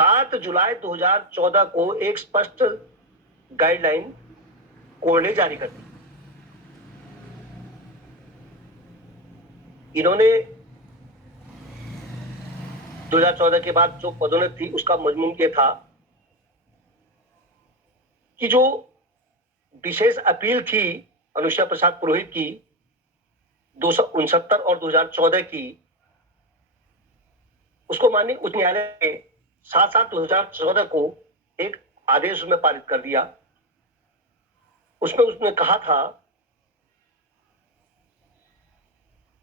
7 जुलाई 2014 को एक स्पष्ट गाइडलाइन कोर्ट ने जारी कर दी। इन्होंने 2014 के बाद जो पदोन्नति थी उसका मजमून ये था कि जो विशेष अपील थी अनुसुईया प्रसाद पुरोहित की 269 और 2014 की, उसको माननीय उच्च न्यायालय ने 7/7/2014 को एक आदेश उसमें पारित कर दिया। उसमें उसने कहा था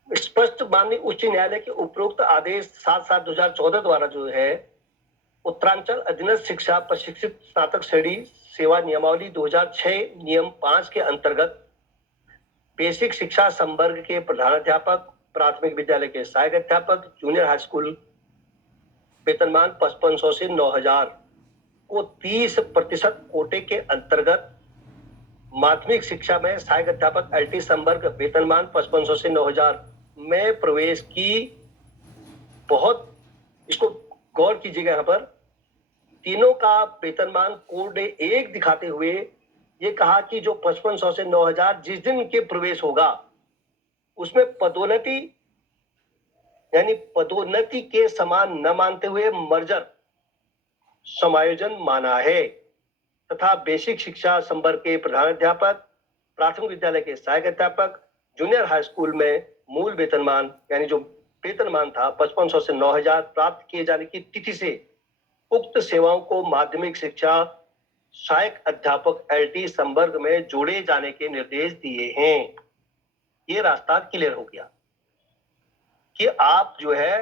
स्पष्ट माननीय उच्च न्यायालय के उपरोक्त आदेश 7/7/2014 द्वारा जो है उत्तरांचल अधीनस्थ शिक्षा प्रशिक्षित स्नातक श्रेणी सेवा नियमावली 2006 नियम 5 के अंतर्गत बेसिक शिक्षा संवर्ग के प्रधानाध्यापक, प्राथमिक विद्यालय के सहायक अध्यापक, जूनियर हाई स्कूल वेतनमान 5500 से 9000 को 30% कोटे के अंतर्गत माध्यमिक शिक्षा में सहायक अध्यापक एलटी संवर्ग वेतनमान 5500 से 9000 में प्रवेश की। बहुत इसको गौर कीजिएगा, यहाँ पर तीनों का वेतनमान कोड 1 दिखाते हुए ये कहा कि जो 5500 से 9000 जिस दिन के प्रवेश होगा उसमें पदोन्नति यानी पदोन्नति के समान न मानते हुए मर्जर समायोजन माना है तथा बेसिक शिक्षा संवर्ग के प्रधानाध्यापक, प्राथमिक विद्यालय के सहायक अध्यापक, जूनियर हाई स्कूल में मूल वेतनमान यानी जो वेतनमान था 5500 से 9000 प्राप्त किए जाने की तिथि से उक्त सेवाओं को माध्यमिक शिक्षा सहायक अध्यापक एलटी संवर्ग में जोड़े जाने के निर्देश दिए हैं। ये रास्ता क्लियर हो गया कि आप जो है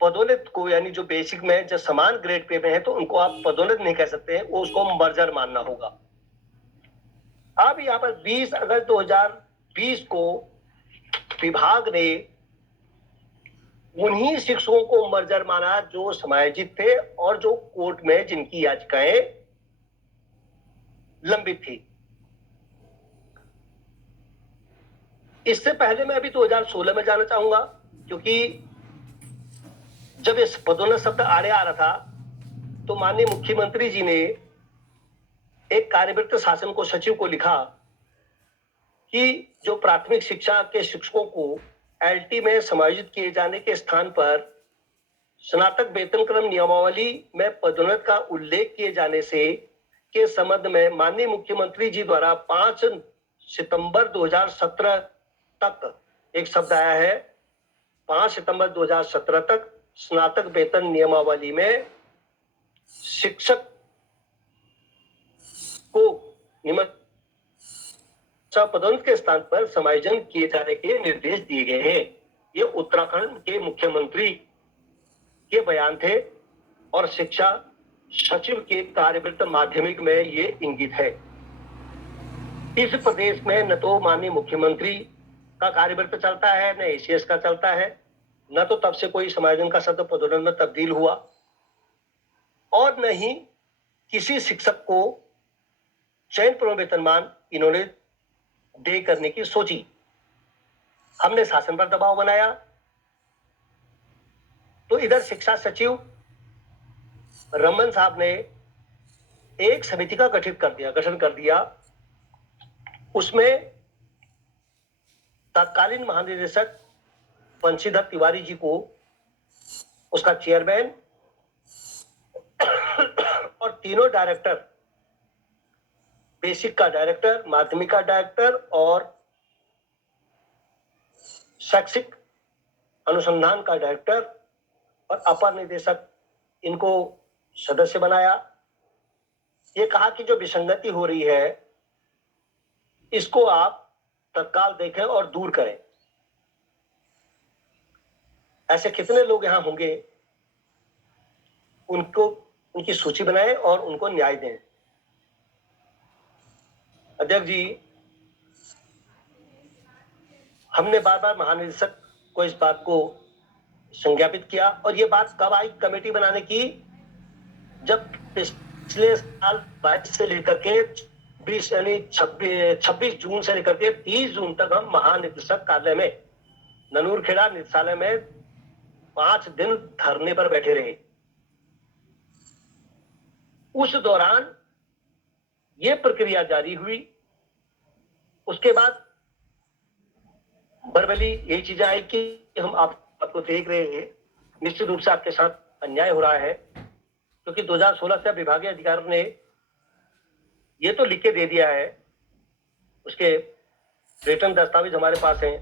पदोन्नत को यानी जो बेसिक में जो समान ग्रेड पे में है तो उनको आप पदोन्नत नहीं कह सकते हैं, वो उसको मर्जर मानना होगा। अब यहाँ पर 20 अगस्त 2020 को विभाग ने उन्हीं शिक्षकों को मर्जर माना जो समायोजित थे और जो कोर्ट में जिनकी याचिकाएं लंबित थी। इससे पहले मैं अभी 2016 में जाना चाहूंगा, क्योंकि जब इस पदोन्नत शब्द आड़े आ रहा था तो माननीय मुख्यमंत्री जी ने एक कार्यवृत्त शासन को सचिव को लिखा कि जो प्राथमिक शिक्षा के शिक्षकों को एलटी में समायोजित किए जाने के स्थान पर स्नातक वेतन क्रम नियमावली में पदोन्नत का उल्लेख किए जाने से के संबंध में माननीय मुख्यमंत्री जी द्वारा 5 सितंबर 2017 तक एक शब्द आया है, 5 सितंबर 2017 तक स्नातक वेतन नियमावली में शिक्षक को पदोन्नत के स्थान पर समायोजन किए जाने के निर्देश दिए गए हैं। ये उत्तराखंड के मुख्यमंत्री के बयान थे और शिक्षा सचिव के कार्यवृत्त माध्यमिक में ये इंगित है। इस प्रदेश में न तो माननीय मुख्यमंत्री का कार्यवृत्त चलता है, न एसीएस का चलता है, न तो तब से कोई समायोजन का शब्द पदोन्नत में तब्दील हुआ और न ही किसी शिक्षक को चयन पूर्व वेतनमान इन्होंने दे करने की सोची। हमने शासन पर दबाव बनाया तो इधर शिक्षा सचिव रमन साहब ने एक समिति का गठन कर दिया। उसमें तत्कालीन महानिदेशक बंशीधर तिवारी जी को उसका चेयरमैन और तीनों डायरेक्टर, बेसिक का डायरेक्टर, माध्यमिक का डायरेक्टर और शैक्षिक अनुसंधान का डायरेक्टर और अपर निदेशक, इनको सदस्य बनाया। ये कहा कि जो विसंगति हो रही है इसको आप तत्काल देखें और दूर करें। ऐसे कितने लोग यहां होंगे, उनको उनकी सूची बनाएं और उनको न्याय दें। अध्यक्ष जी, हमने बार बार महानिदेशक को इस बात को संज्ञापित किया और ये बात कब आई कमेटी बनाने की, जब पिछले साल 22 से लेकर के 26 जून से लेकर के 30 जून तक हम महानिदेशक कार्यालय में ननूरखेड़ा निदेशालय में 5 दिन धरने पर बैठे रहे। उस दौरान ये प्रक्रिया जारी हुई। उसके बाद बरबली यही चीज आई कि हम आपको देख रहे हैं, निश्चित रूप से आपके साथ अन्याय हो रहा है, क्योंकि 2016 से विभागीय अधिकारियों ने ये तो लिख के दे दिया है, उसके रिटर्न दस्तावेज हमारे पास हैं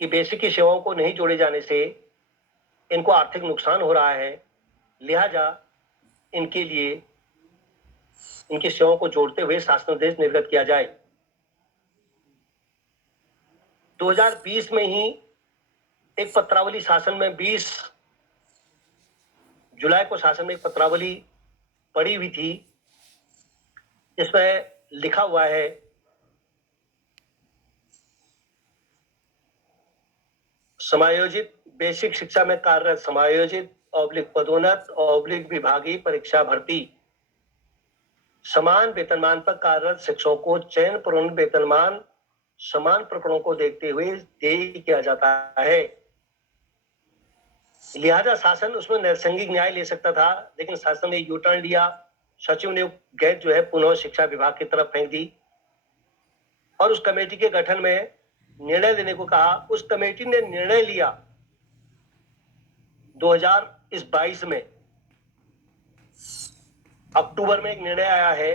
कि बेसिक की सेवाओं को नहीं जोड़े जाने से इनको आर्थिक नुकसान हो रहा है, लिहाजा इनके लिए इनकी सेवाओं को जोड़ते हुए शासनादेश निर्गत किया जाए। 2020 में ही एक पत्रावली शासन में 20 जुलाई को शासन में एक पत्रावली पड़ी हुई थी, जिसमें लिखा हुआ है समायोजित बेसिक शिक्षा में कार्यरत समायोजित पदोन्नत विभागीय परीक्षा भर्ती समान वेतनमान पर कार्यरत शिक्षकों को चयन पूर्ण वेतनमान समान प्रकरणों को देखते हुए देय किया जाता है। लिहाजा शासन उसमें नैसंगिक न्याय ले सकता था, लेकिन शासन ने यू टर्न लिया। सचिव ने गैर जो है पुनः शिक्षा विभाग की तरफ फेंक दी और उस कमेटी के गठन में निर्णय लेने को कहा। उस कमेटी ने निर्णय लिया 2022 में अक्टूबर में एक निर्णय आया है।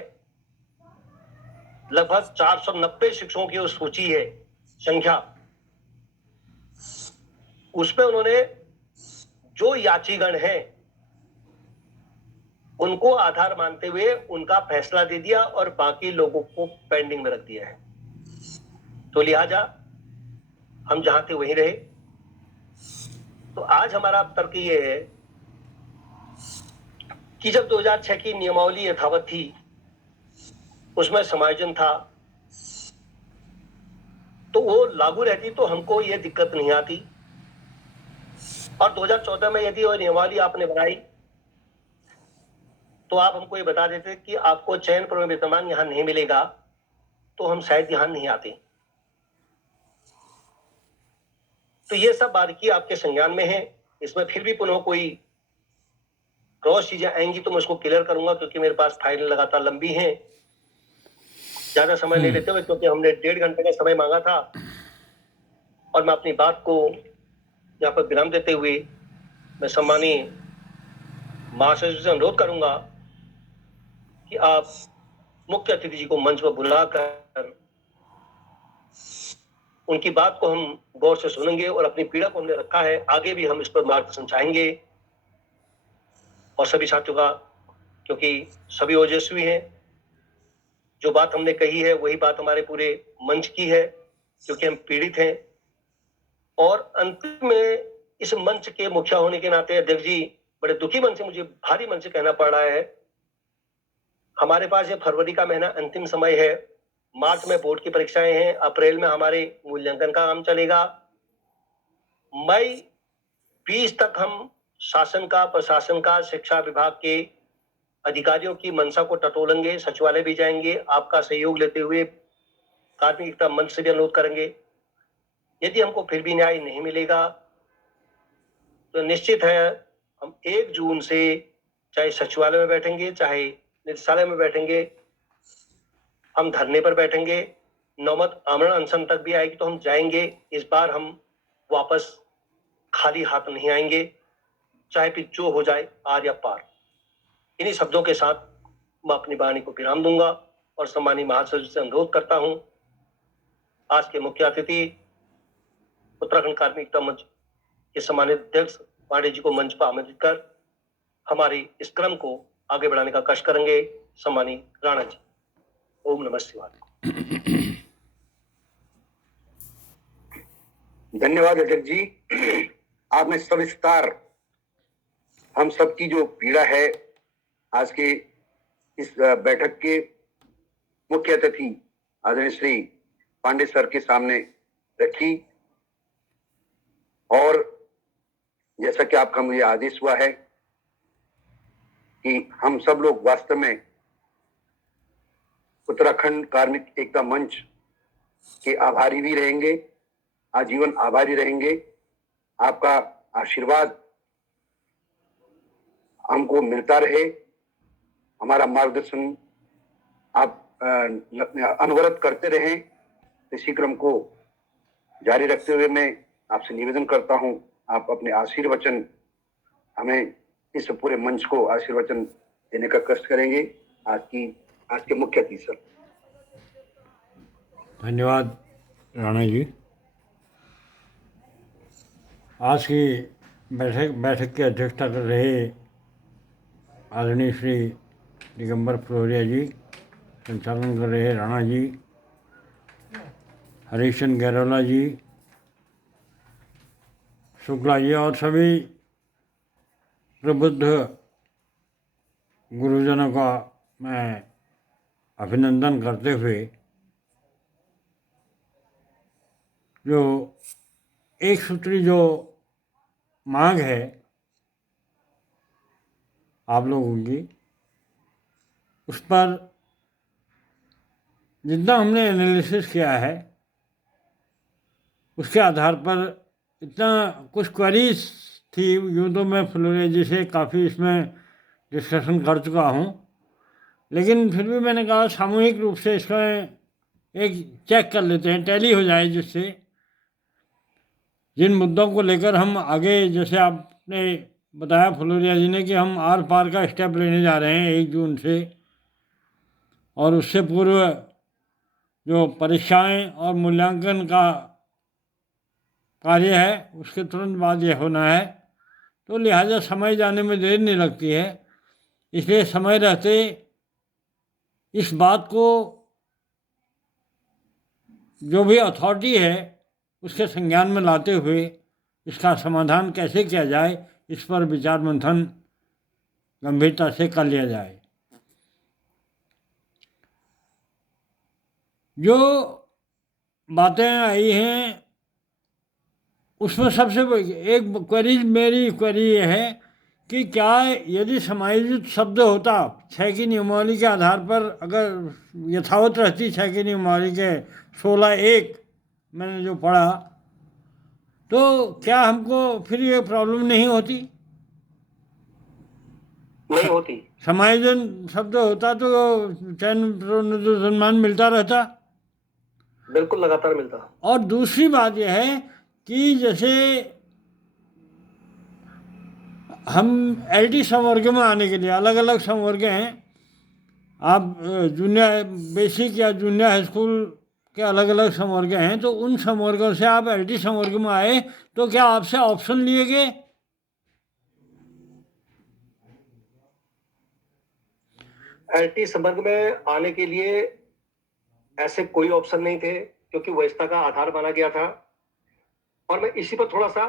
लगभग 490 शिक्षकों की उस सूची है संख्या, उसमें उन्होंने जो याचीगण हैं उनको आधार मानते हुए उनका फैसला दे दिया और बाकी लोगों को पेंडिंग में रख दिया है। तो लिहाजा हम जहां थे वहीं रहे। तो आज हमारा तर्क ये है कि जब 2006 की नियमावली यथावत थी, उसमें समायोजन था, तो वो लागू रहती तो हमको ये दिक्कत नहीं आती। और 2014 में यदि वो नियमावली आपने बनाई तो आप हमको ये बता देते कि आपको चयन पूर्ण वेतनमान यहां नहीं मिलेगा, तो हम शायद यहां नहीं आते। तो ये सब बारीकी आपके संज्ञान में है। इसमें फिर भी पुनः कोई क्रॉस चीजें आएंगी तो मैं उसको क्लियर करूंगा, क्योंकि मेरे पास फाइल लगातार लंबी है। ज्यादा समय नहीं लेते हुए, क्योंकि हमने 1.5 घंटे का समय मांगा था, और मैं अपनी बात को यहाँ पर विराम देते हुए मैं सम्मानीय महासचिव से अनुरोध करूंगा कि आप मुख्य अतिथि जी को मंच पर बुलाकर उनकी बात को हम गौर से सुनेंगे और अपनी पीड़ा को हमने रखा है, आगे भी हम इस पर मार्गदर्शन चाहेंगे। और सभी साथियों का, क्योंकि सभी ओजस्वी हैं, जो बात हमने कही है वही बात हमारे पूरे मंच की है, क्योंकि हम पीड़ित हैं। और अंतिम में इस मंच के मुखिया होने के नाते अध्यक्ष जी, बड़े दुखी मन से, मुझे भारी मन से कहना पड़ रहा है, हमारे पास ये फरवरी का महीना अंतिम समय है, मार्च में बोर्ड की परीक्षाएं हैं, अप्रैल में हमारे मूल्यांकन का काम चलेगा, मई 20 तक हम शासन का, प्रशासन का, शिक्षा विभाग के अधिकारियों की मंशा को टटोलेंगे, सचिवालय भी जाएंगे, आपका सहयोग लेते हुए कार्मिक एकता मंच से भी अनुरोध करेंगे। यदि हमको फिर भी न्याय नहीं मिलेगा तो निश्चित है हम 1 जून से चाहे सचिवालय में बैठेंगे, चाहे निदेशालय में बैठेंगे, हम धरने पर बैठेंगे। नौबत आमरण अनशन तक भी आएगी तो हम जाएंगे। इस बार हम वापस खाली हाथ नहीं आएंगे, चाहे फिर जो हो जाए, आर या पार। इन्हीं शब्दों के साथ मैं अपनी वाणी को विराम दूंगा और सम्मानीय महासचिव से अनुरोध करता हूं, आज के मुख्य अतिथि उत्तराखंड कार्मिक एकता मंच के सम्मानित अध्यक्ष पांडे जी को मंच पर आमंत्रित कर हमारी इस क्रम को आगे बढ़ाने का कष्ट करेंगे। सम्मानीय राणा जी, ओम नमः शिवाय। धन्यवाद अध्यक्ष जी। आपने सविस्तार हम सबकी जो पीड़ा है आज के इस बैठक के मुख्य अतिथि आदरणीय श्री पांडे सर के सामने रखी, और जैसा कि आपका मुझे आदेश हुआ है कि हम सब लोग वास्तव में उत्तराखंड कार्मिक एकता मंच के आभारी भी रहेंगे, आजीवन आभारी रहेंगे। आपका आशीर्वाद हमको मिलता रहे, हमारा मार्गदर्शन आप अनवरत करते रहें। इसी क्रम को जारी रखते हुए मैं आपसे निवेदन करता हूं, आप अपने आशीर्वचन हमें, इस पूरे मंच को आशीर्वचन देने का कष्ट करेंगे। आज के मुख्य अतिथि सर। धन्यवाद राणा जी। आज की बैठक की अध्यक्षता कर रहे आदरणीय श्री दिगंबर फ्लोरिया जी, संचालन कर रहे राणा जी, हरीशन गैरोला जी, शुक्ला जी और सभी प्रबुद्ध गुरुजनों का मैं अभिनंदन करते हुए, जो एक सूत्री जो मांग है आप लोगों की, उस पर जितना हमने एनालिसिस किया है उसके आधार पर इतना कुछ क्वेरीज थी। यूँ तो मैं फ्लोरिया जी से काफ़ी इसमें डिस्कशन कर चुका हूँ, लेकिन फिर भी मैंने कहा सामूहिक रूप से इसका एक चेक कर लेते हैं, टैली हो जाए, जिससे जिन मुद्दों को लेकर हम आगे, जैसे आपने बताया फ्लोरिया जी ने कि हम आर पार का स्टेप लेने जा रहे हैं 1 जून से, और उससे पूर्व जो परीक्षाएं और मूल्यांकन का कार्य है उसके तुरंत बाद ये होना है, तो लिहाजा समय जाने में देर नहीं लगती है। इसलिए समय रहते इस बात को जो भी अथॉरिटी है उसके संज्ञान में लाते हुए इसका समाधान कैसे किया जाए, इस पर विचार मंथन गंभीरता से कर लिया जाए। जो बातें आई हैं उसमें सबसे एक मेरी क्वेरी ये है कि क्या यदि समायोजित शब्द होता 6 की नियमावली के आधार पर, अगर यथावत रहती 6 की नियमावली के 16(1) मैंने जो पढ़ा, तो क्या हमको फिर ये प्रॉब्लम नहीं होती? नहीं होती। समायोजन शब्द होता तो चयन सम्मान मिलता रहता, बिल्कुल लगातार मिलता। और दूसरी बात यह है कि जैसे हम एलटी संवर्ग में आने के लिए अलग अलग संवर्ग हैं, आप जूनियर बेसिक या जूनियर हाई स्कूल के अलग अलग संवर्ग हैं, तो उन संवर्गों से आप एलटी संवर्ग में आए तो क्या आपसे ऑप्शन लिए गए? एलटी संवर्ग में आने के लिए ऐसे कोई ऑप्शन नहीं थे, क्योंकि वैधता का आधार माना गया था। और मैं इसी पर थोड़ा सा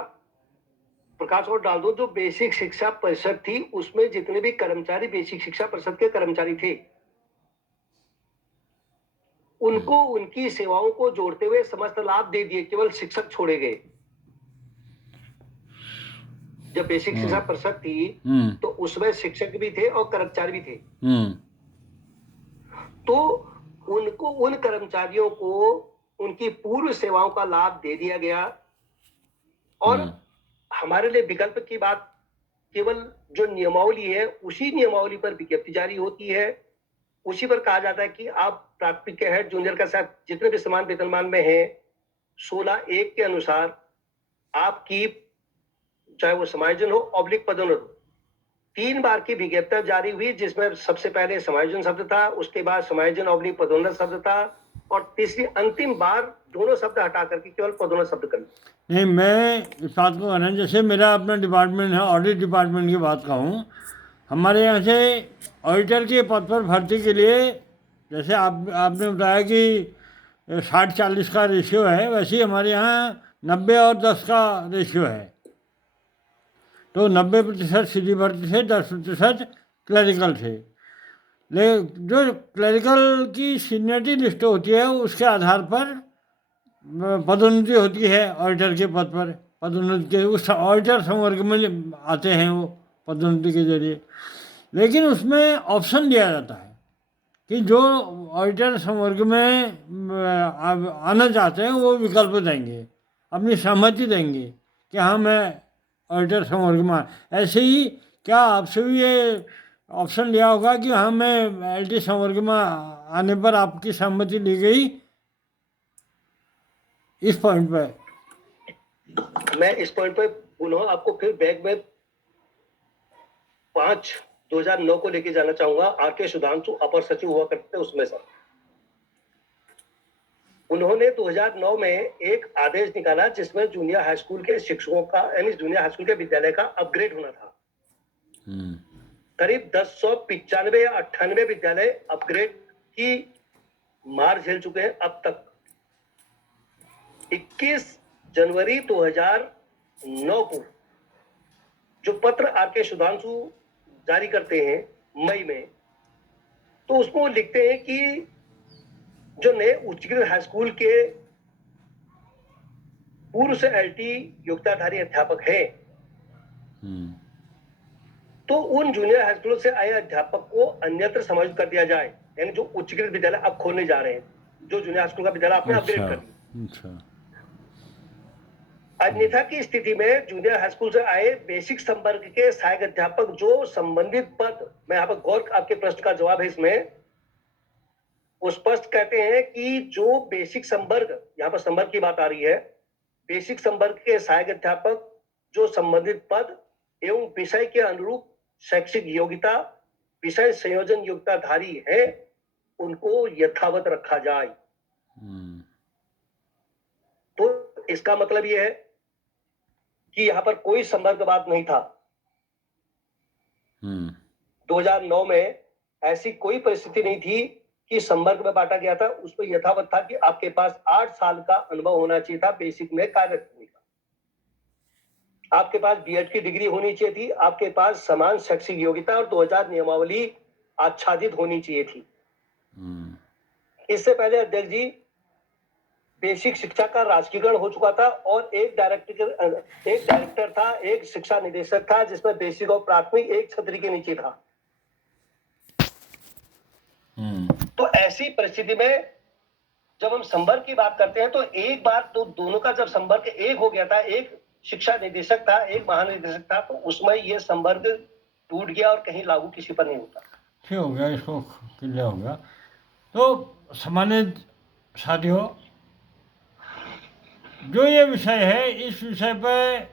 प्रकाश और डाल दूं, जो बेसिक शिक्षा परिषद थी उसमें जितने भी कर्मचारी बेसिक शिक्षा परिषद के कर्मचारी थे, उनको उनकी सेवाओं को जोड़ते हुए समस्त लाभ दे दिए, केवल शिक्षक छोड़े गए। जब बेसिक शिक्षा परिषद थी तो उसमें शिक्षक भी थे और कर्मचारी भी थे। तो उनको, उन कर्मचारियों को उनकी पूर्व सेवाओं का लाभ दे दिया गया। और हमारे लिए विकल्प की बात, केवल जो नियमावली है उसी नियमावली पर विज्ञप्ति जारी होती है, उसी पर कहा जाता है कि आप प्राथमिक के हेड, जूनियर का साथ जितने भी समान वेतनमान में हैं 16(1) के अनुसार आपकी, चाहे वो समायोजन हो ऑब्लिक पदोन्नति हो, 3 बार की विज्ञप्ति जारी हुई, जिसमें सबसे पहले समायोजन शब्द था, उसके बाद समायोजन ऑब्लिक पदोन्नति शब्द था, और तीसरी अंतिम बार दोनों शब्द हटा करके केवल पदोन्नति शब्द कर। नहीं, मैं इस बात को कहना, जैसे मेरा अपना डिपार्टमेंट है, ऑडिट डिपार्टमेंट की बात कहूँ, हमारे यहाँ से ऑडिटर के पद पर भर्ती के लिए, जैसे आपने बताया कि 60-40 का रेशियो है, वैसे ही हमारे यहाँ 90 और 10 का रेशियो है। तो 90% सीधी भर्ती थे, 10% क्लरिकल थे। लेकिन जो क्लरिकल की सीनियरिटी लिस्ट होती है उसके आधार पर पदोन्नति होती है ऑडिटर के पद पर। पदोन्नति के उस ऑडिटर संवर्ग में आते हैं वो पदोन्नति के जरिए, लेकिन उसमें ऑप्शन दिया जाता है कि जो ऑडिटर संवर्ग में आना चाहते हैं वो विकल्प देंगे, अपनी सहमति देंगे कि हाँ मैं ऑडिटर संवर्ग में। ऐसे ही क्या आपसे भी ये ऑप्शन लिया होगा कि हाँ मैं LT संवर्ग में आने पर आपकी सहमति ली गई इस पॉइंट पे। मैं इस पॉइंट पे पुनः आपको फिर बैग में 5/2009 को लेके जाना चाहूंगा। RK सुधांशु अपर सचिव हुआ करते थे उसमें से। उन्होंने 2009 में एक आदेश निकाला जिसमें जूनियर हाई स्कूल के शिक्षकों का यानी जूनियर हाई स्कूल के विद्यालय का अपग्रेड होना था। करीब 1095 या 98 विद्यालय अपग्रेड की मार झेल चुके हैं अब तक। 21 जनवरी 2009 को जो पत्र RK सुधांशु जारी करते हैं मई में, तो उसमें वो लिखते हैं कि जो नए उच्चीकृत हाई स्कूल के पूर्व से LT योग्यताधारी अध्यापक हैं, तो उन जूनियर हाई स्कूलों से आए अध्यापक को अन्यत्र समायोजित कर दिया जाए। यानी जो उच्चीकृत विद्यालय अब खोलने जा रहे हैं, जो जूनियर हाई स्कूल का विद्यालय आपने अपग्रेड कर दिया। अन्यथा की स्थिति में जूनियर हाई स्कूल से आए बेसिक संवर्ग के सहायक अध्यापक जो संबंधित पद, मैं यहाँ पर गौर आपके प्रश्न का जवाब है इसमें, वो स्पष्ट कहते हैं कि जो बेसिक संवर्ग, यहाँ पर संवर्ग की बात आ रही है, बेसिक संवर्ग के सहायक अध्यापक जो संबंधित पद एवं विषय के अनुरूप शैक्षिक योग्यता, विषय संयोजन योग्यताधारी है, उनको यथावत रखा जाए। तो इसका मतलब यह है कि यहाँ पर कोई संवर्गवाद नहीं था। 2009 में ऐसी कोई परिस्थिति नहीं थी कि संवर्ग में बांटा गया था। उस पर यथावत था कि आपके पास 8 साल का अनुभव होना चाहिए था बेसिक में कार्य करने का, आपके पास B.Ed की डिग्री होनी चाहिए थी, आपके पास समान शैक्षिक योग्यता और 2000 नियमावली आच्छादित होनी चाहिए थी। इससे पहले अध्यक्ष जी, बेसिक शिक्षा का राजकीकरण हो चुका था और एक डायरेक्टर था, एक शिक्षा निदेशक था, जिसमें बेसिक और प्राथमिक एक छतरी के नीचे था। तो ऐसी परिस्थिति में जब हम संवर्ग की बात करते हैं, तो एक बार तो दोनों का जब संवर्ग एक हो गया था, एक शिक्षा निदेशक था, एक महानिदेशक था, तो उसमें ये संवर्ग टूट गया और कहीं लागू किसी पर नहीं होता। ठीक हो गया, इसको क्लियर हो गया। तो सामान्य साथियों, जो ये विषय है, इस विषय पर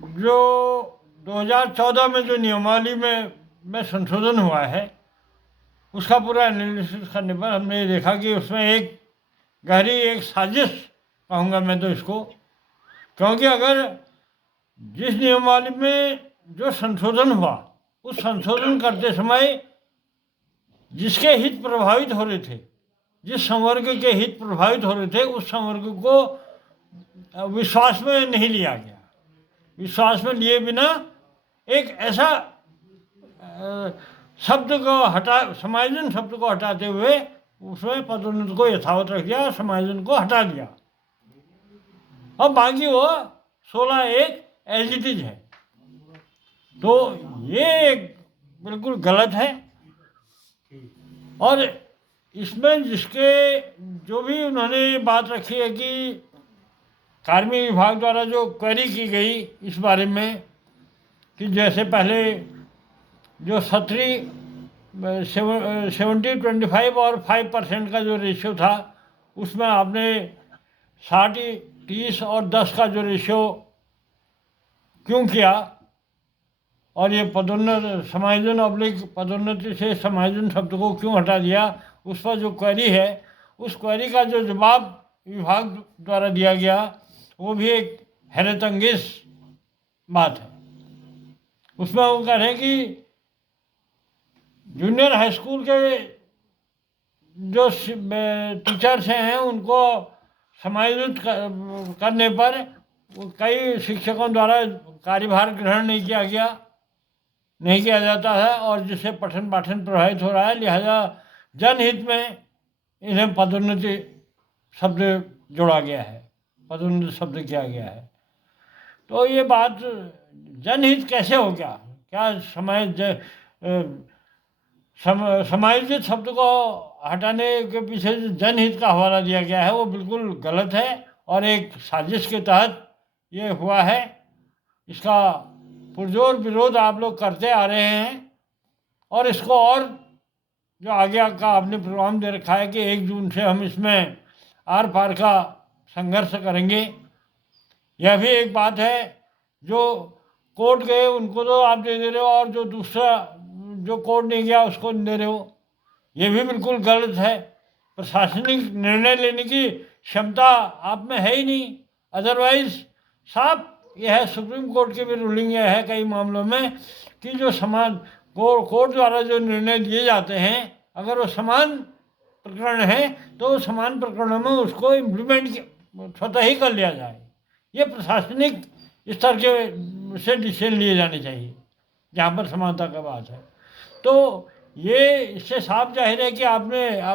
जो 2014 में जो नियमावली में संशोधन हुआ है, उसका पूरा एनालिसिस करने पर हमने ये देखा कि उसमें एक गहरी एक साजिश कहूँगा मैं तो इसको, क्योंकि अगर जिस नियमावली में जो संशोधन हुआ, उस संशोधन करते समय जिसके हित प्रभावित हो रहे थे, जिस संवर्ग के हित प्रभावित हो रहे थे, उस संवर्ग को विश्वास में नहीं लिया गया। विश्वास में लिए बिना एक ऐसा शब्द को समायोजन शब्द को हटाते हुए उसमें पदोन्नति को यथावत रख दिया, समायोजन को हटा दिया, और बाकी वो 16(1) एज इट इज है। तो ये बिल्कुल गलत है। और इसमें जिसके जो भी उन्होंने बात रखी है कि कार्मिक विभाग द्वारा जो क्वेरी की गई इस बारे में कि जैसे पहले जो 70-25 और 5% का जो रेशियो था, उसमें आपने 60-30 और 10 का जो रेशियो क्यों किया, और ये पदोन्नति समायोजन ऑब्लिक पदोन्नति से समायोजन शब्द को क्यों हटा दिया, उस पर जो क्वेरी है, उस क्वेरी का जो जवाब विभाग द्वारा दिया गया, वो भी एक हैरतअंगेज बात है। उसमें वो कह रहे हैं कि जूनियर हाई स्कूल के जो टीचर्स हैं, उनको समायोजित करने पर कई शिक्षकों द्वारा कार्यभार ग्रहण नहीं किया जाता है, और जिससे पठन पाठन प्रभावित हो रहा है। लिहाजा जनहित में इन्हें पदोन्नति शब्द जोड़ा गया है, पदोन्नति शब्द किया गया है। तो ये बात जनहित कैसे हो गया? क्या समायोजित शब्द को हटाने के पीछे जो जनहित का हवाला दिया गया है, वो बिल्कुल गलत है और एक साजिश के तहत ये हुआ है। इसका पुरजोर विरोध आप लोग करते आ रहे हैं, और इसको और जो आगे का आपने प्रोग्राम दे रखा है कि 1 जून से हम इसमें आर पार का संघर्ष करेंगे, यह भी एक बात है। जो कोर्ट गए उनको तो आप दे रहे हो, और जो दूसरा जो कोर्ट नहीं गया उसको नहीं दे रहे हो, ये भी बिल्कुल गलत है। प्रशासनिक निर्णय लेने की क्षमता आप में है ही नहीं। अदरवाइज साफ यह है, सुप्रीम कोर्ट की भी रूलिंग यह है कई मामलों में कि जो समान कोर्ट द्वारा जो निर्णय दिए जाते हैं, अगर वो समान प्रकरण है तो समान प्रकरणों में उसको इम्प्लीमेंट स्वतः ही कर लिया जाए। ये प्रशासनिक स्तर के से डिसीजन लिए जाने चाहिए जहाँ पर समानता का बात है। तो ये इससे साफ जाहिर है कि आप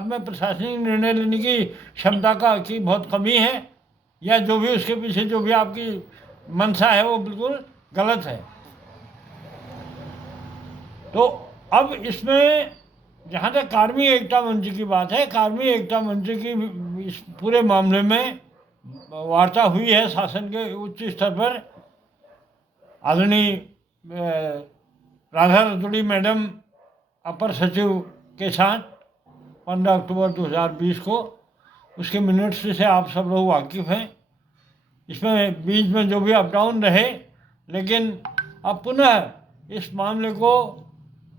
में प्रशासनिक निर्णय लेने की क्षमता की बहुत कमी है, या जो भी उसके पीछे जो भी आपकी मंशा है वो बिल्कुल गलत है। तो अब इसमें जहाँ तक कार्मिक एकता मंच की बात है, कार्मिक एकता मंच की इस पूरे मामले में वार्ता हुई है शासन के उच्च स्तर पर। आदरणीय राधा रतूड़ी मैडम अपर सचिव के साथ 15 अक्टूबर 2020 को, उसके मिनट्स से आप सब लोग वाकिफ़ हैं। इसमें बीच में जो भी अप डाउन रहे, लेकिन अब पुनः इस मामले को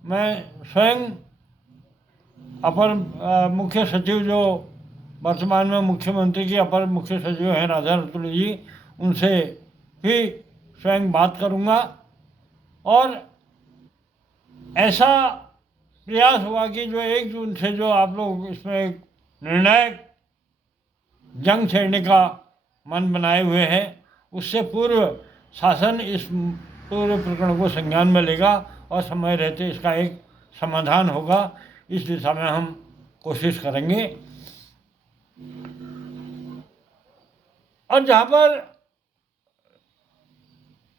मैं स्वयं अपर मुख्य सचिव जो वर्तमान में मुख्यमंत्री की अपर मुख्य सचिव हैं राधा रतूड़ी जी, उनसे भी स्वयं बात करूंगा, और ऐसा प्रयास हुआ कि जो 1 जून से जो आप लोग इसमें एक निर्णायक जंग छेड़ने का मन बनाए हुए हैं, उससे पूर्व शासन इस पूरे प्रकरण को संज्ञान में लेगा और समय रहते इसका एक समाधान होगा। इस दिशा में हम कोशिश करेंगे। और जहाँ पर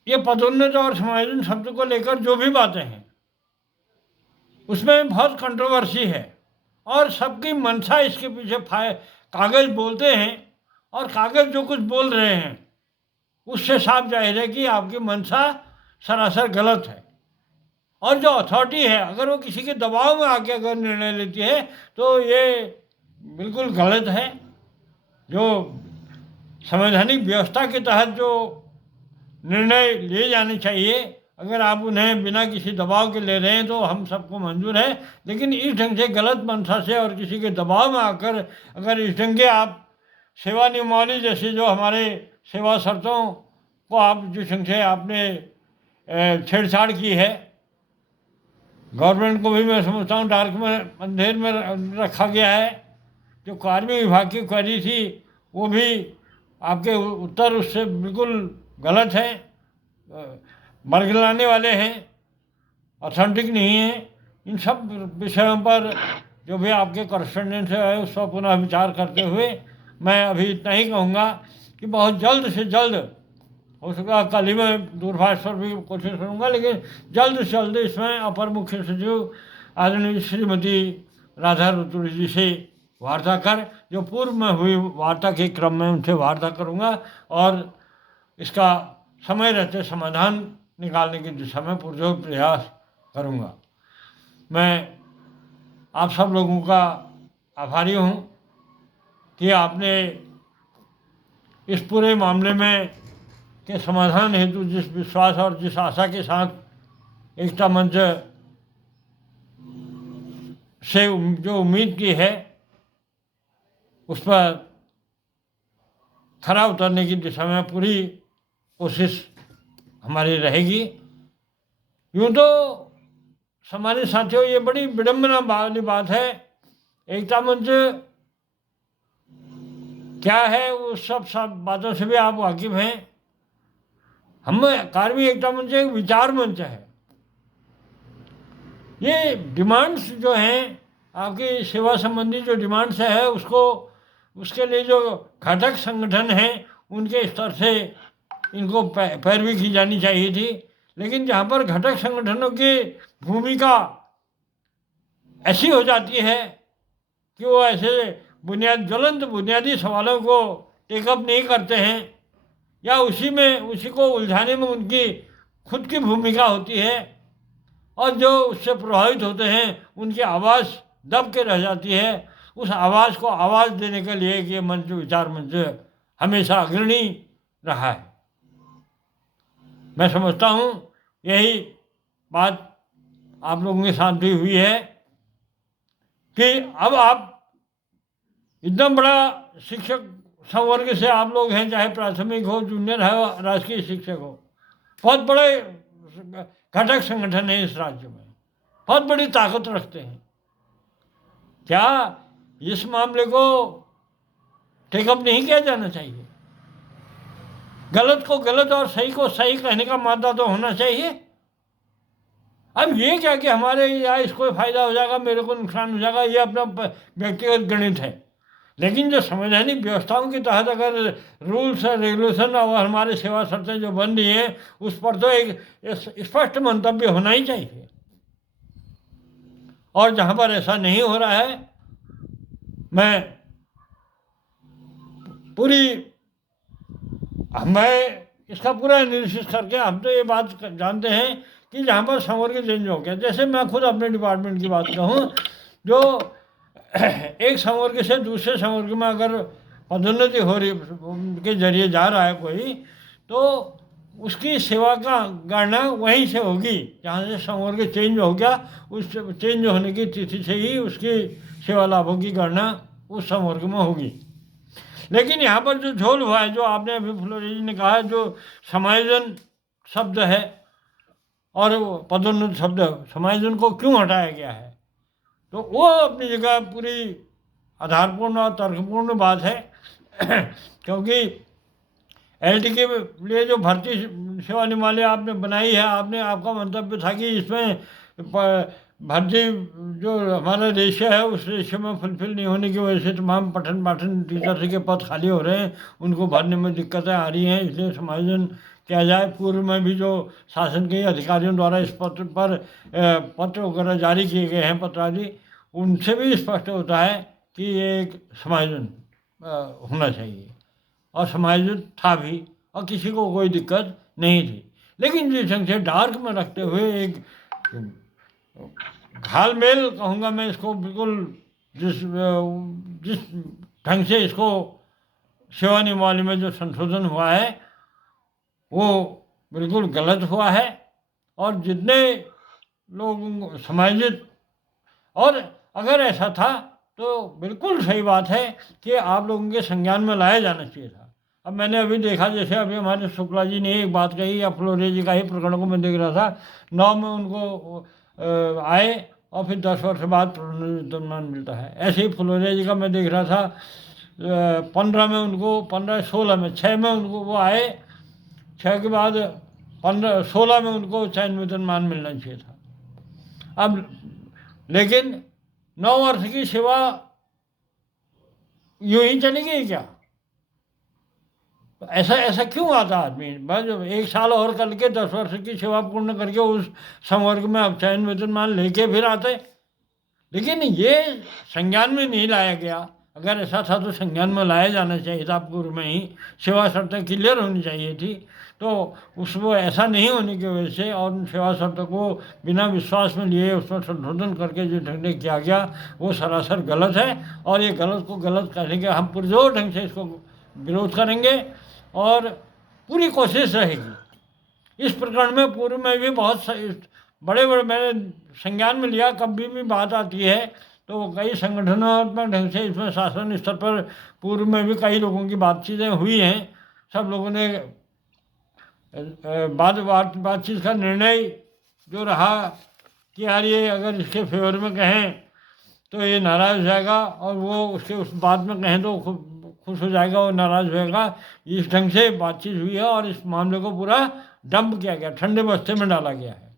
ये पदोन्नति और समायोजन शब्द को लेकर जो भी बातें हैं उसमें बहुत कंट्रोवर्सी है, और सबकी मंशा इसके पीछे कागज बोलते हैं, और कागज जो कुछ बोल रहे हैं उससे साफ जाहिर है कि आपकी मंशा सरासर गलत है। और जो अथॉरिटी है अगर वो किसी के दबाव में आके अगर निर्णय लेती है तो ये बिल्कुल गलत है। जो संवैधानिक व्यवस्था के तहत जो निर्णय लिए जाने चाहिए, अगर आप उन्हें बिना किसी दबाव के ले रहे हैं तो हम सबको मंजूर है, लेकिन इस ढंग से गलत मंशा से और किसी के दबाव में आकर अगर इस ढंग के आप सेवा नियमावली जैसे जो हमारे सेवा शर्तों को आप जिस ढंग से आपने छेड़छाड़ की है, गवर्नमेंट को भी मैं समझता हूँ डार्क में अंधेर में रखा गया है। जो कार्मिक विभाग की क्वेरी थी वो भी आपके उत्तर उससे बिल्कुल गलत है, बरगलाने वाले हैं, ऑथेंटिक नहीं है। इन सब विषयों पर जो भी आपके कॉरेस्पॉन्डेंस है उस पर पुनः विचार करते हुए मैं अभी इतना ही कहूँगा कि बहुत जल्द से जल्द, हो सका कल ही मैं दूरभाष पर भी कोशिश करूँगा, लेकिन जल्द से जल्द इसमें अपर मुख्य सचिव आदरणीय श्रीमती राधा रतूड़ी जी से वार्ता कर, जो पूर्व में हुई वार्ता के क्रम में उनसे वार्ता करूँगा और इसका समय रहते समाधान निकालने की दिशा में पुरजोर प्रयास करूँगा। मैं आप सब लोगों का आभारी हूँ कि आपने इस पूरे मामले में के समाधान हेतु जिस विश्वास और जिस आशा के साथ एकता मंच से जो उम्मीद की है उस पर खरा उतरने की दिशा में पूरी कोशिश हमारी रहेगी। यूँ तो हमारे साथियों ये बड़ी विडम्बना वाली बात है, एकता मंच क्या है वो सब बातों से भी आप वाकिफ हैं। हम कार्मिक एकता मंच एक विचार मंच है। ये डिमांड्स जो हैं आपकी सेवा संबंधी जो डिमांड्स है उसको उसके लिए जो घटक संगठन हैं उनके स्तर से इनको पैरवी की जानी चाहिए थी, लेकिन जहाँ पर घटक संगठनों की भूमिका ऐसी हो जाती है कि वो ऐसे ज्वलंत बुनियादी सवालों को टेकअप नहीं करते हैं या उसी को उलझाने में उनकी खुद की भूमिका होती है और जो उससे प्रभावित होते हैं उनकी आवाज़ दब के रह जाती है। उस आवाज़ को आवाज़ देने के लिए ये मंच, विचार मंच हमेशा अग्रणी रहा है। मैं समझता हूँ यही बात आप लोगों के साथ भी हुई है कि अब आप इतना बड़ा शिक्षक संवर्ग से आप लोग हैं, चाहे प्राथमिक हो, जूनियर है, राजकीय शिक्षक हो, बहुत बड़े घटक संगठन है इस राज्य में, बहुत बड़ी ताकत रखते हैं। क्या इस मामले को टेकअप नहीं किया जाना चाहिए? गलत को गलत और सही को सही कहने का मादा तो होना चाहिए। अब ये क्या कि हमारे या इसको फायदा हो जाएगा, मेरे को नुकसान हो जाएगा, ये अपना व्यक्तिगत गणित है। लेकिन जो संवैधानिक व्यवस्थाओं के तहत अगर रूल्स और रेगुलेशन और हमारे सेवा शर्तें जो बन रही हैं उस पर तो एक स्पष्ट मंतव्य होना ही चाहिए। और जहाँ पर ऐसा नहीं हो रहा है, मैं इसका पूरा एनालिसिस करके हम तो ये बात जानते हैं कि जहाँ पर संवर्ग चेंज हो गया, जैसे मैं खुद अपने डिपार्टमेंट की बात कहूँ, जो एक संवर्ग से दूसरे संवर्ग में अगर पदोन्नति हो रही के जरिए जा रहा है कोई, तो उसकी सेवा का गणना वहीं से होगी जहाँ से संवर्ग चेंज हो गया। उस चेंज होने की तिथि से ही उसकी सेवा लाभों की गणना उस संवर्ग में होगी। लेकिन यहाँ पर जो झोल हुआ है, जो आपने अभी फुलोरी जी ने कहा है, जो समायोजन शब्द है और पदोन्नति शब्द, समायोजन को क्यों हटाया गया है, तो वो अपनी जगह पूरी आधारपूर्ण और तर्कपूर्ण बात है। क्योंकि एलटी के लिए जो भर्ती सेवा नियमावली आपने बनाई है, आपका मंतव्य था कि इसमें भर्ती जो हमारा रेशियो है उस रेशियो में फुलफिल नहीं होने की वजह से तमाम पठन पाठन टीचर के पद खाली हो रहे हैं, उनको भरने में दिक्कतें आ रही हैं, इसलिए समायोजन किया जाए। पूर्व में भी जो शासन के अधिकारियों द्वारा इस पत्र पर पत्र वगैरह जारी किए गए हैं, पत्र आदि, उनसे भी स्पष्ट होता है कि ये एक समायोजन होना चाहिए और समायोजन था भी और किसी को कोई दिक्कत नहीं थी। लेकिन जिस ढंग से डार्क में रखते हुए एक घालमेल कहूँगा मैं इसको, बिल्कुल जिस ढंग से इसको सेवा नियमावली में जो संशोधन हुआ है वो बिल्कुल गलत हुआ है। और जितने लोग समायोजित, और अगर ऐसा था तो बिल्कुल सही बात है कि आप लोगों के संज्ञान में लाया जाना चाहिए था। अब मैंने अभी देखा, जैसे अभी हमारे शुक्ला जी ने एक बात कही, या फ्लोरे जी का ही प्रकरण को मैं देख रहा था, 9 में उनको आए और फिर 10 वर्ष बाद प्रोन्नति मिलता है। ऐसे ही फ्लोरे जी का मैं देख रहा था, 15 में उनको, 15-16 में, 6 में उनको वो आए, 6 के बाद 15-16 में उनको चयन वेतनमान मिलना चाहिए था। अब लेकिन 9 वर्ष की सेवा यूं ही चली गई क्या? ऐसा क्यों आता आदमी? बस 1 साल और करके 10 वर्ष की सेवा पूर्ण करके उस संवर्ग में अब चयन वेतनमान लेके फिर आते। लेकिन ये संज्ञान में नहीं लाया गया। अगर ऐसा था तो संज्ञान में लाया जाना चाहिए था, पूर्व में ही सेवा शर्तें क्लियर होनी चाहिए थी। तो उसको ऐसा नहीं होने की वजह से और उन सेवा शर्तों को बिना विश्वास में लिए उसमें संशोधन करके जो ढंग से किया गया वो सरासर गलत है। और ये गलत को गलत कहने के हम पुरजोर ढंग से इसको विरोध करेंगे और पूरी कोशिश रहेगी। इस प्रकरण में पूर्व में भी बहुत बड़े मैंने संज्ञान में लिया, कभी भी बात आती है तो कई संगठनात्मक ढंग से इसमें शासन स्तर पर पूर्व में भी कई लोगों की बातचीतें हुई हैं। सब लोगों ने बातचीत का निर्णय जो रहा कि यार ये अगर इसके फेवर में कहें तो ये नाराज़ हो जाएगा और वो उसके उस बात में कहें तो खुश हो जाएगा, वो नाराज़ होएगा। इस ढंग से बातचीत हुई है और इस मामले को पूरा डंप किया गया, ठंडे बस्ते में डाला गया है।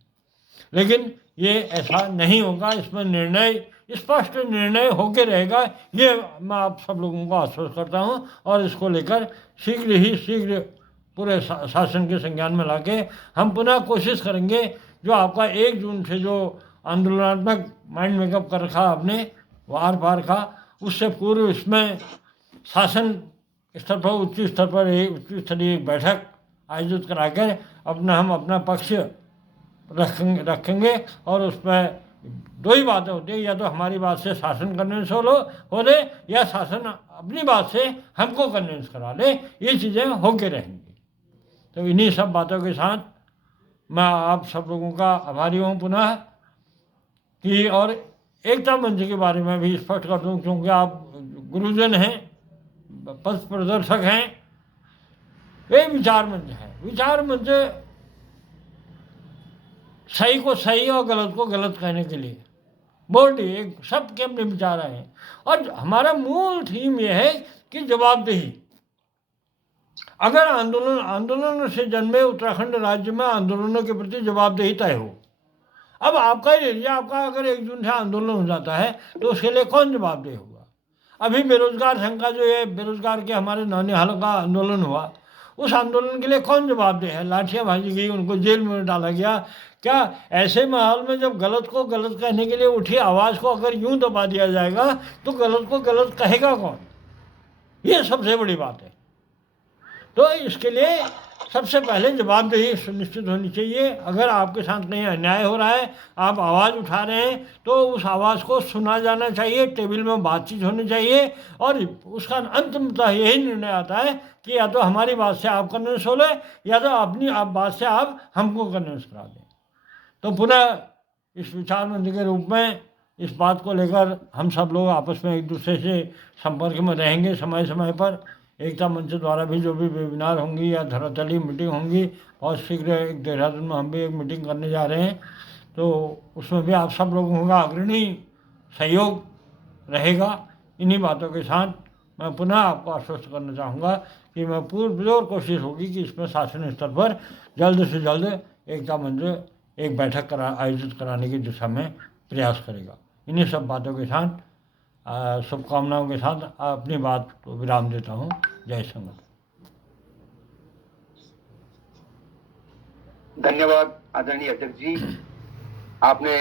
लेकिन ये ऐसा नहीं होगा, इसमें निर्णय, स्पष्ट निर्णय होके रहेगा, ये मैं आप सब लोगों को आश्वस्त करता हूँ। और इसको लेकर शीघ्र पूरे शासन के संज्ञान में लाके हम पुनः कोशिश करेंगे, जो आपका 1 जून से जो आंदोलनात्मक माइंड मेकअप कर रखा आपने वार पार का, उससे पूर्व इसमें शासन स्तर पर उच्च स्तरीय एक बैठक आयोजित कराकर हम अपना पक्ष रखेंगे और उस पर दो ही बातें होती है, या तो हमारी बात से शासन कन्विंस हो दे या शासन अपनी बात से हमको कन्विंस करा ले, ये चीज़ें होके रहेंगी। तो इन्हीं सब बातों के साथ मैं आप सब लोगों का आभारी हूँ पुनः कि, और एकता मंच के बारे में भी स्पष्ट कर दूँ, क्योंकि आप गुरुजन हैं, पथ प्रदर्शक हैं, ये विचार मंच है। विचार मंच सही को सही और गलत को गलत कहने के लिए बोल रही है, सबके अपने विचार हैं। और हमारा मूल थीम यह है कि जवाबदेही। अगर आंदोलन से जन्मे उत्तराखंड राज्य में आंदोलनों के प्रति जवाबदेही तय हो। अब आपका एरिया, आपका अगर 1 जून से आंदोलन हो जाता है तो उसके लिए कौन जवाबदेह होगा? अभी बेरोजगार संघ का जो है, बेरोजगार के हमारे नौनिहाल का आंदोलन हुआ, उस आंदोलन के लिए कौन जवाबदेह है? लाठियाँ भाजी गई, उनको जेल में डाला गया। क्या ऐसे माहौल में जब गलत को गलत कहने के लिए उठी आवाज़ को अगर यूं दबा दिया जाएगा तो गलत को गलत कहेगा कौन? ये सबसे बड़ी बात है। तो इसके लिए सबसे पहले जवाबदेही सुनिश्चित होनी चाहिए। अगर आपके साथ कहीं अन्याय हो रहा है, आप आवाज़ उठा रहे हैं, तो उस आवाज़ को सुना जाना चाहिए, टेबल में बातचीत होनी चाहिए, और उसका अंततः यही निर्णय आता है कि या तो हमारी बात से आप कन्विंस हो ले, या तो अपनी बात से आप हमको कन्विंस करा दें। तो पुनः इस विचार मंच के रूप में इस बात को लेकर हम सब लोग आपस में एक दूसरे से संपर्क में रहेंगे समय समय पर। एकता मंच द्वारा भी जो भी वेबिनार होंगी या धरातलीय मीटिंग होंगी, बहुत शीघ्र एक देहरादून में हम भी एक मीटिंग करने जा रहे हैं, तो उसमें भी आप सब लोगों का अग्रणी सहयोग रहेगा। इन्हीं बातों के साथ मैं पुनः आपको आश्वस्त करना चाहूँगा कि मैं पुरजोर कोशिश होगी कि इसमें शासन स्तर पर जल्द से जल्द एकता मंच एक बैठक आयोजित कराने की दिशा में प्रयास करेगा। इन्हीं सब बातों के साथ शुभकामनाओं के साथ अपनी बात को विराम देता हूँ। जय संगत। धन्यवाद आदरणीय अध्यक्ष जी, आपने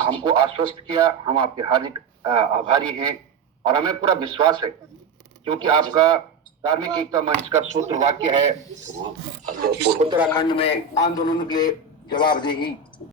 हमको आश्वस्त किया। हम आपके हार्दिक आभारी हैं और हमें पूरा विश्वास है, क्योंकि आपका धार्मिक एकता मंच का सूत्र वाक्य है उत्तराखंड में आंदोलन के लिए जवाबदेही